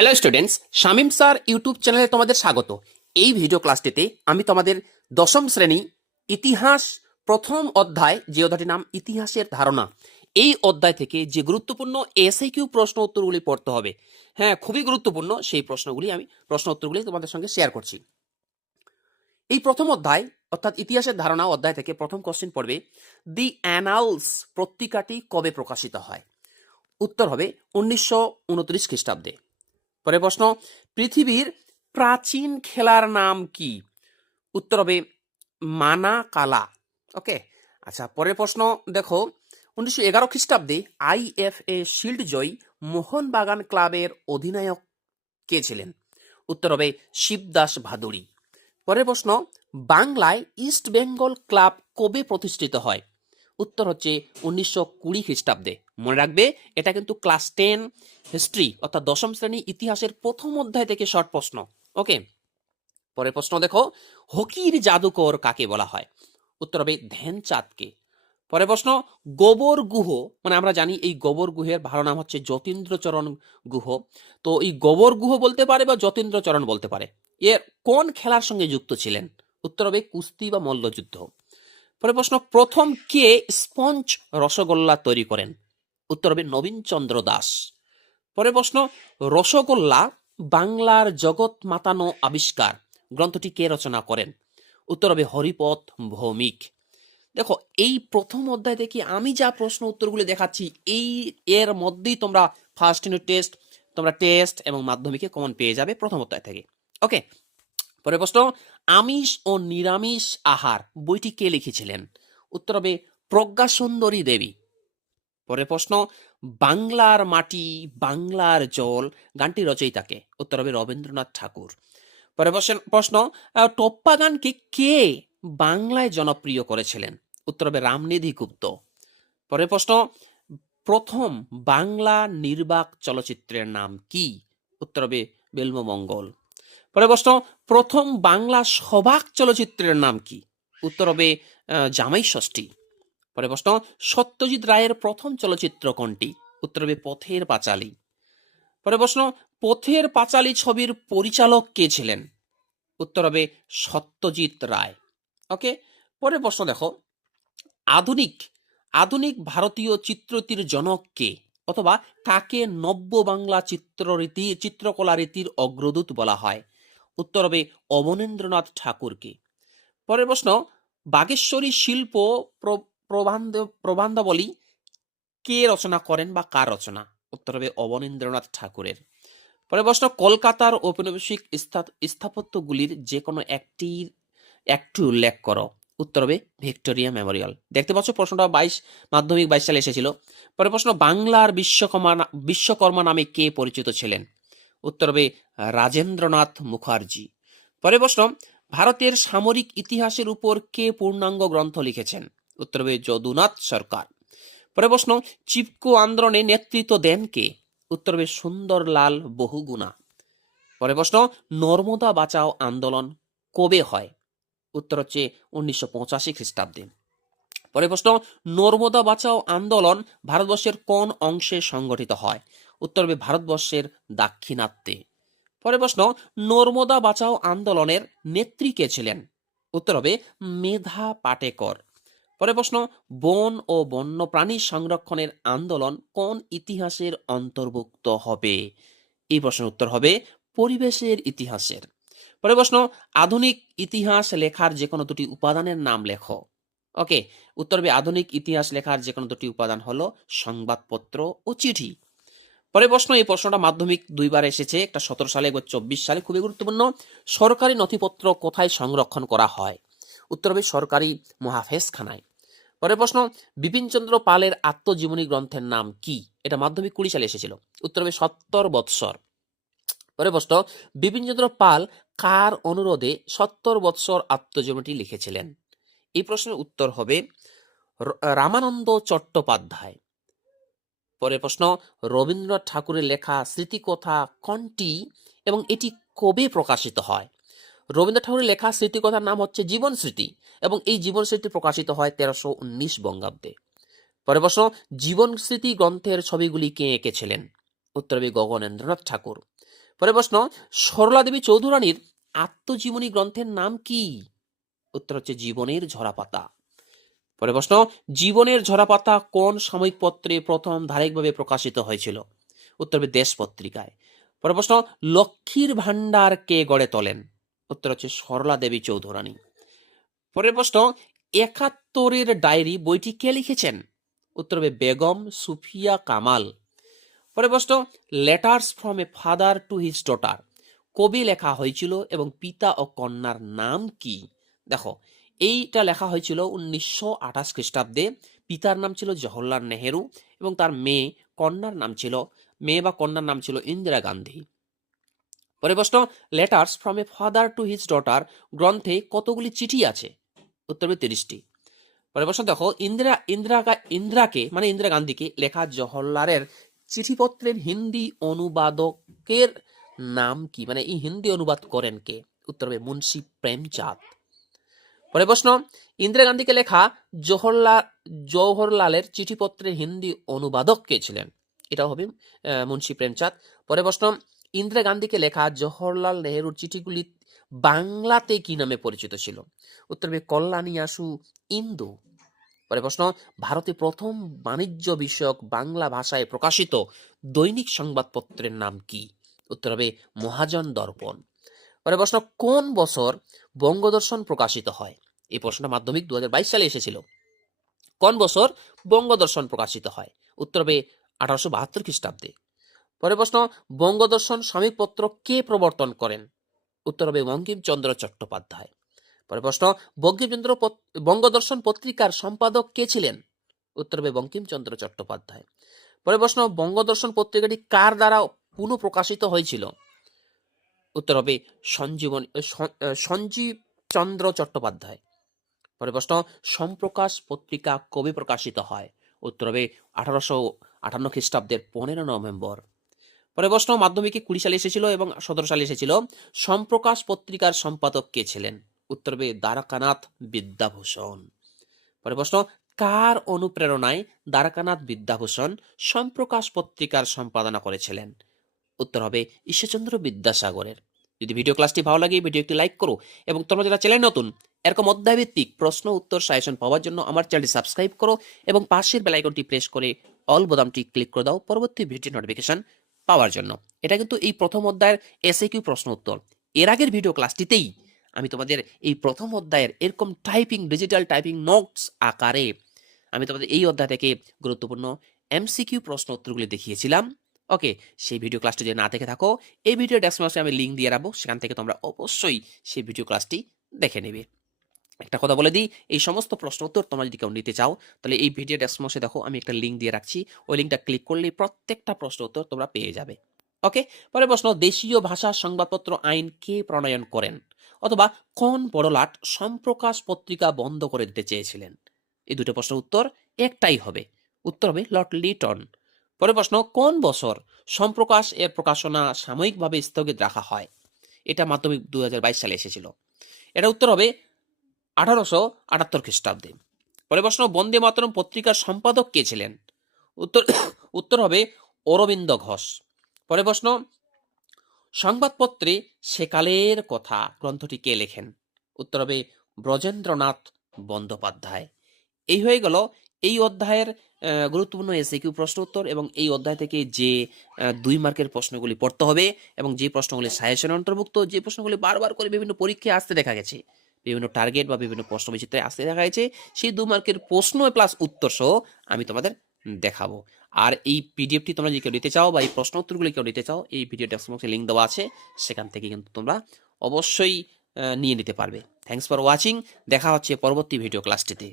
Hello students, Shamim sir YouTube চ্যানেলে তোমাদের স্বাগত। এই ভিডিও ক্লাসটিতে আমি তোমাদের দশম শ্রেণী ইতিহাস প্রথম অধ্যায়, যে অধ্যায়টির নাম ইতিহাসের ধারণা, এই অধ্যায় থেকে যে গুরুত্বপূর্ণ এসএকিউ প্রশ্ন উত্তরগুলি পড়তে হবে, হ্যাঁ খুবই গুরুত্বপূর্ণ সেই প্রশ্ন উত্তরগুলি তোমাদের সঙ্গে শেয়ার করছি। এই প্রথম অধ্যায় অর্থাৎ ইতিহাসের ধারণা অধ্যায় থেকে প্রথম কোশ্চেন পড়বে, দি অ্যানালস পত্রিকাটি কবে প্রকাশিত হয়? উত্তর হবে 1929 খ্রিস্টাব্দে। পরের প্রশ্ন, পৃথিবীর প্রাচীন খেলার নাম কি? উত্তর হবে মানা কালা। ওকে, আচ্ছা পরের প্রশ্ন দেখো, 1911 খ্রিস্টাব্দে আইএফএ শিল্ড জয়ী মোহনবাগান ক্লাবের অধিনায়ক কে ছিলেন? উত্তর হবে শিবদাস ভাদুড়ী। পরের প্রশ্ন, বাংলায় ইস্ট বেঙ্গল ক্লাব কবে প্রতিষ্ঠিত হয়? উত্তর হচ্ছে 1920 খ্রিস্টাব্দে। মনে রাখবে, এটা কিন্তু ক্লাস 10 হিস্ট্রি অর্থাৎ দশম শ্রেণী ইতিহাসের প্রথম অধ্যায় থেকে শর্ট প্রশ্ন। ওকে, পরের প্রশ্ন দেখো, হকির জাদুকর কাকে বলা হয়? উত্তর হবে ধ্যানচাঁদকে। পরের প্রশ্ন, গোবর গুহ, মানে আমরা জানি এই গোবর গুহের ভালো নাম হচ্ছে যতীন্দ্রচরণ গুহ, তো এই গোবর গুহ বলতে পারে বা যতীন্দ্রচরণ বলতে পারে, এর কোন খেলার সঙ্গে যুক্ত ছিলেন? উত্তর হবে কুস্তি বা মল্লযুদ্ধ। পরের প্রশ্ন, প্রথম কে স্পঞ্জ রসগোল্লা তৈরি করেন? উত্তর হবে নবীনচন্দ্র দাস। পরের প্রশ্ন, রসগোল্লা বাংলার জগৎ মাতানো আবিষ্কার গ্রন্থটি কে রচনা করেন? উত্তর হবে হরিপদ ভৌমিক। দেখো, এই প্রথম অধ্যায় থেকে আমি যা প্রশ্ন উত্তরগুলো দেখাচ্ছি, এর মধ্যেই তোমরা ফার্স্ট ইউনিট টেস্ট, তোমরা টেস্ট এবং মাধ্যমিকে কমন পেয়ে যাবে প্রথম অধ্যায় থেকে। ওকে, পরের প্রশ্ন, আমিষ ও নিরামিষ আহার বইটি কে লিখেছিলেন? উত্তর হবে প্রজ্ঞা সুন্দরী দেবী। পরের প্রশ্ন, বাংলার মাটি বাংলার জল গানটি রচয়িতাকে? উত্তর হবে রবীন্দ্রনাথ ঠাকুর। পরের প্রশ্ন, টপ্পা গানকে কে বাংলায় জনপ্রিয় করেছিলেন? উত্তর হবে রামনিধি গুপ্ত। পরের প্রশ্ন, প্রথম বাংলা নির্বাক চলচ্চিত্রের নাম কি? উত্তর হবে বেলমমঙ্গল। পরের প্রশ্ন, প্রথম বাংলা সবাক চলচ্চিত্রের নাম কি? উত্তর হবে জামাই ষষ্ঠী। পরের প্রশ্ন, সত্যজিৎ রায়ের প্রথম চলচ্চিত্র কোনটি? উত্তর হবে পথের পাঁচালী। পরের প্রশ্ন, পথের পাঁচালী ছবির পরিচালক কে ছিলেন? উত্তর হবে সত্যজিৎ রায়। ওকে, পরের প্রশ্ন দেখো, আধুনিক আধুনিক ভারতীয় চিত্ররীতির জনক কে, অথবা কাকে নব্য বাংলা চিত্রকলা রীতির অগ্রদূত বলা হয়? উত্তর হবে অবনীন্দ্রনাথ ঠাকুরকে। পরের প্রশ্ন, বাগেশ্বরী শিল্প প্রবন্ধাবলী কে রচনা করেন বা কার রচনা? উত্তর হবে অবনীন্দ্রনাথ ঠাকুরের। পরের প্রশ্ন, কলকাতার ঔপনিবেশিক স্থাপত্যগুলির যে কোনো একটি উল্লেখ করো। উত্তর হবে ভিক্টোরিয়া মেমোরিয়াল। দেখতে পাচ্ছ প্রশ্নটা মাধ্যমিক 22 সালে এসেছিল। পরের প্রশ্ন, বাংলার বিশ্বকর্মা নামে কে পরিচিত ছিলেন? উত্তর হবে রাজেন্দ্রনাথ মুখার্জি। পরের প্রশ্ন, ভারতের সামরিক ইতিহাসের উপর কে পূর্ণাঙ্গ গ্রন্থ লিখেছেন? উত্তর হবে যদুনাথ সরকার। পরের প্রশ্ন, চিপকো আন্দোলনে নেতৃত্ব দেন কে? উত্তর হবে সুন্দরলাল বহুগুণা। পরের প্রশ্ন, নর্মদা বাঁচাও আন্দোলন কবে হয়? উত্তর হচ্ছে 1985 খ্রিস্টাব্দে। পরের প্রশ্ন, নর্মদা বাঁচাও আন্দোলন ভারতবর্ষের কোন অংশে সংগঠিত হয়? উত্তর হবে ভারতবর্ষের দাক্ষিণাত্যে। পরের প্রশ্ন, নর্মদা বাঁচাও আন্দোলনের নেত্রী কে ছিলেন? উত্তর হবে মেধা পাটেকর। পরের প্রশ্ন, বন ও বন্যপ্রাণী সংরক্ষণের আন্দোলন কোন ইতিহাসের অন্তর্ভুক্ত হবে? এই প্রশ্নের উত্তর হবে পরিবেশের ইতিহাসের। পরের প্রশ্ন, আধুনিক ইতিহাস লেখার যে কোনো দুটি উপাদানের নাম লেখো। ওকে, উত্তর হবে আধুনিক ইতিহাস লেখার যে কোনো দুটি উপাদান হলো সংবাদপত্র ও চিঠি। পরের প্রশ্ন, এই প্রশ্নটা মাধ্যমিক দুইবার এসেছে, একটা 17 সালে, একবার 24 সালে, খুবই গুরুত্বপূর্ণ। সরকারি নথিপত্র কোথায় সংরক্ষণ করা হয়? উত্তর হবে সরকারি মহাফেজখানায়। পরের প্রশ্ন, বিপিনচন্দ্র পালের আত্মজীবনী গ্রন্থের নাম কি? এটা মাধ্যমিক 20 সালে এসেছিল। উত্তর হবে 70 বৎসর। পরের প্রশ্ন, বিপিনচন্দ্র পাল কার অনুরোধে 70 বৎসর আত্মজীবনীটি লিখেছিলেন? এই প্রশ্নের উত্তর হবে রামানন্দ চট্টোপাধ্যায়। পরের প্রশ্ন, রবীন্দ্রনাথ ঠাকুরের লেখা স্মৃতিকথা কোনটি এবং এটি কবে প্রকাশিত হয়? রবীন্দ্রনাথ ঠাকুরের লেখা স্মৃতিকথার নাম হচ্ছে জীবন স্মৃতি, এবং এই জীবন স্মৃতি প্রকাশিত হয় 1319 বঙ্গাব্দে। পরের প্রশ্ন, জীবন স্মৃতি গ্রন্থের ছবিগুলি কে এঁকেছিলেন? উত্তর হবে গগনেন্দ্রনাথ ঠাকুর। পরের প্রশ্ন, সরলা দেবী চৌধুরানীর আত্মজীবনী গ্রন্থের নাম কি? উত্তর হচ্ছে জীবনের ঝরাপাতা। পরের প্রশ্ন, জীবনের ঝরাপাতা কোন সাময়িক পত্রে প্রথম ধারাবাহিকভাবে প্রকাশিত হয়েছিল? উত্তর হবে দেশ পত্রিকায়। পরের প্রশ্ন, লক্ষ্মীর ভান্ডার কে গড়ে তোলেন? উত্তর হচ্ছে সরলা দেবী চৌধুরানী। পরের প্রশ্ন, একাত্তরের ডায়েরি বইটি কে লিখেছেন? উত্তর হবে বেগম সুফিয়া কামাল। পরের প্রশ্ন, letters from a father to his daughter কবে লেখা হয়েছিল এবং পিতা ও কন্যার নাম কি? দেখো, এইটা লেখা হয়েছিল 1928 খ্রিস্টাব্দে। পিতার নাম ছিল জওহরলাল নেহেরু এবং তার মেয়ে বা কন্যার নাম ছিল ইন্দিরা গান্ধী। পরের প্রশ্ন, letters from a father to his daughter গ্রন্থে কতগুলি চিঠি আছে? উত্তর হবে 30টি। পরের প্রশ্ন দেখো, ইন্দিরা গান্ধীকে লেখা জওহরলালের চিঠিপত্রের হিন্দি অনুবাদকের নাম কি? মানে এই হিন্দি অনুবাদ করেন কে? উত্তর হবে মুন্সি প্রেমচাঁদ। পরের প্রশ্ন, ইন্দিরা গান্ধীকে লেখা জওহরলালের চিঠিপত্রের হিন্দি অনুবাদক কে ছিলেন? এটাও হবে মুন্সি প্রেমচাঁদ। পরের প্রশ্ন, ইন্দিরা গান্ধীকে লেখা জওহরলাল নেহেরুর চিঠিগুলি বাংলাতে কি নামে পরিচিত ছিল? উত্তর হবে কল্যাণী আশু ইন্দু। পরের প্রশ্ন, ভারতে প্রথম বাণিজ্য বিষয়ক বাংলা ভাষায় প্রকাশিত দৈনিক সংবাদপত্রের নাম কি? উত্তর হবে মহাজন দর্পণ। পরের প্রশ্ন, কোন বছর বঙ্গদর্শন প্রকাশিত হয়? এই প্রশ্নটা মাধ্যমিক 2022 সালে এসেছিল। কোন বছর বঙ্গদর্শন প্রকাশিত হয়? উত্তর হবে 1872 খ্রিস্টাব্দে। পরের প্রশ্ন, বঙ্গদর্শন সাময়িক পত্র কে প্রবর্তন করেন? উত্তর হবে বঙ্কিমচন্দ্র চট্টোপাধ্যায়। পরের প্রশ্ন, বঙ্গদর্শন পত্রিকার সম্পাদক কে ছিলেন? উত্তর হবে বঙ্কিমচন্দ্র চট্টোপাধ্যায়। পরের প্রশ্ন, বঙ্গদর্শন পত্রিকাটি কার দ্বারা পুনঃ প্রকাশিত হয়েছিল? উত্তর হবে সঞ্জীব চন্দ্র চট্টোপাধ্যায়। পরের প্রশ্ন, সম্প্রকাশ পত্রিকা কবে প্রকাশিত হয়? উত্তর হবে 1858 খ্রিস্টাব্দের 15 নভেম্বর। পরের প্রশ্ন, মাধ্যমিকে 20 সালে এসেছিল এবং 17 সালে এসেছিল। সম্প্রকাশ পত্রিকার সম্পাদক কে ছিলেন? উত্তর হবে দ্বারকানাথ বিদ্যাভূষণ। পরের প্রশ্ন, কার অনুপ্রেরণায় দ্বারকানাথ বিদ্যাভূষণ সম্প্রকাশ পত্রিকার সম্পাদনা করেছিলেন? উত্তর হবে ঈশ্বরচন্দ্র বিদ্যাসাগরের। যদি ভিডিও ক্লাসটি ভালো লাগে ভিডিও একটি লাইক করো এবং তোমরা যারা চ্যানেল নতুন এরকম অধ্যায়ভিত্তিক প্রশ্ন উত্তর সাজেশন পাওয়ার জন্য আমার চ্যানেলটি সাবস্ক্রাইব করো এবং পাশের বেল আইকনটি প্রেস করে অল বোতামটি ক্লিক করে দাও পরবর্তী ভিডিও নোটিফিকেশন পাওয়ার জন্য। এটা কিন্তু এই প্রথম অধ্যায়ের এসএকিউ প্রশ্ন উত্তর। এর আগের ভিডিও ক্লাসটিতেই আমি তোমাদের এই প্রথম অধ্যায়ের এরকম ডিজিটাল টাইপিং নোটস আকারে আমি তোমাদের এই অধ্যায় থেকে গুরুত্বপূর্ণ এমসিকিউ প্রশ্ন উত্তরগুলি দেখিয়েছিলাম। ওকে, সেই ভিডিও ক্লাসটি যদি না দেখে থাকো এই ভিডিও ডেসক্রিপশনে আমি লিঙ্ক দিয়ে রাখবো, সেখান থেকে তোমরা অবশ্যই সেই ভিডিও ক্লাসটি দেখে নেবে। একটা কথা বলে দিই, এই সমস্ত প্রশ্ন উত্তর তোমরা যদি কেউ নিতে চাও তাহলে এই ভিডিও ডেসক্রিপশনে দেখো আমি একটা লিঙ্ক দিয়ে রাখছি, ওই লিঙ্কটা ক্লিক করলেই প্রত্যেকটা প্রশ্ন উত্তর তোমরা পেয়ে যাবে। ওকে, পরের প্রশ্ন, দেশীয় ভাষা সংবাদপত্র আইন কে প্রণয়ন করেন? অথবা কোন বড়লাট সম্প্রকাশ পত্রিকা বন্ধ করে দিতে চেয়েছিলেন? এই দুটো প্রশ্নের উত্তর একটাই হবে, উত্তর হবে লর্ড লিটন। পরের প্রশ্ন, কোন বছর সম্প্রকাশ এর প্রকাশনা সাময়িকভাবে স্থগিত রাখা হয়? এটা মাধ্যমিক 2022 সালে এসেছিল। এটা উত্তর হবে 1878 খ্রিস্টাব্দে। পরের প্রশ্ন, বন্দে মাতরম পত্রিকার সম্পাদক কে ছিলেন? উত্তর হবে অরবিন্দ ঘোষ। পরের প্রশ্ন, সংবাদপত্রে সেকালের কথা গ্রন্থটি কে লেখেন? উত্তর হবে ব্রজেন্দ্রনাথ বন্দ্যোপাধ্যায়। এই হয়ে গেল এই অধ্যায়ের গুরুত্বপূর্ণ এসএকিউ প্রশ্ন উত্তর এবং এই অধ্যায় থেকে যে 2 মার্কের প্রশ্নগুলি পড়তে হবে এবং যে প্রশ্নগুলি সাজেশন অন্তর্ভুক্ত, যে প্রশ্নগুলি বারবার করে বিভিন্ন পরীক্ষায় আসতে দেখা গেছে, বিভিন্ন টার্গেট বা বিভিন্ন প্রশ্ন বিচিত্রে আসতে দেখা গেছে, সেই 2 মার্কের প্রশ্ন প্লাস উত্তর সহ আমি তোমাদের দেখাবো। আর এই পিডিএফটি তোমরা যদি কেউ নিতে চাও বা এই প্রশ্ন উত্তরগুলি কেউ নিতে চাও, এই ভিডিও ডেসক্রিপশনে লিঙ্ক দেওয়া আছে, সেখান থেকে কিন্তু তোমরা অবশ্যই নিয়ে নিতে পারবে। থ্যাঙ্কস ফর ওয়াচিং, দেখা হচ্ছে পরবর্তী ভিডিও ক্লাসটিতে।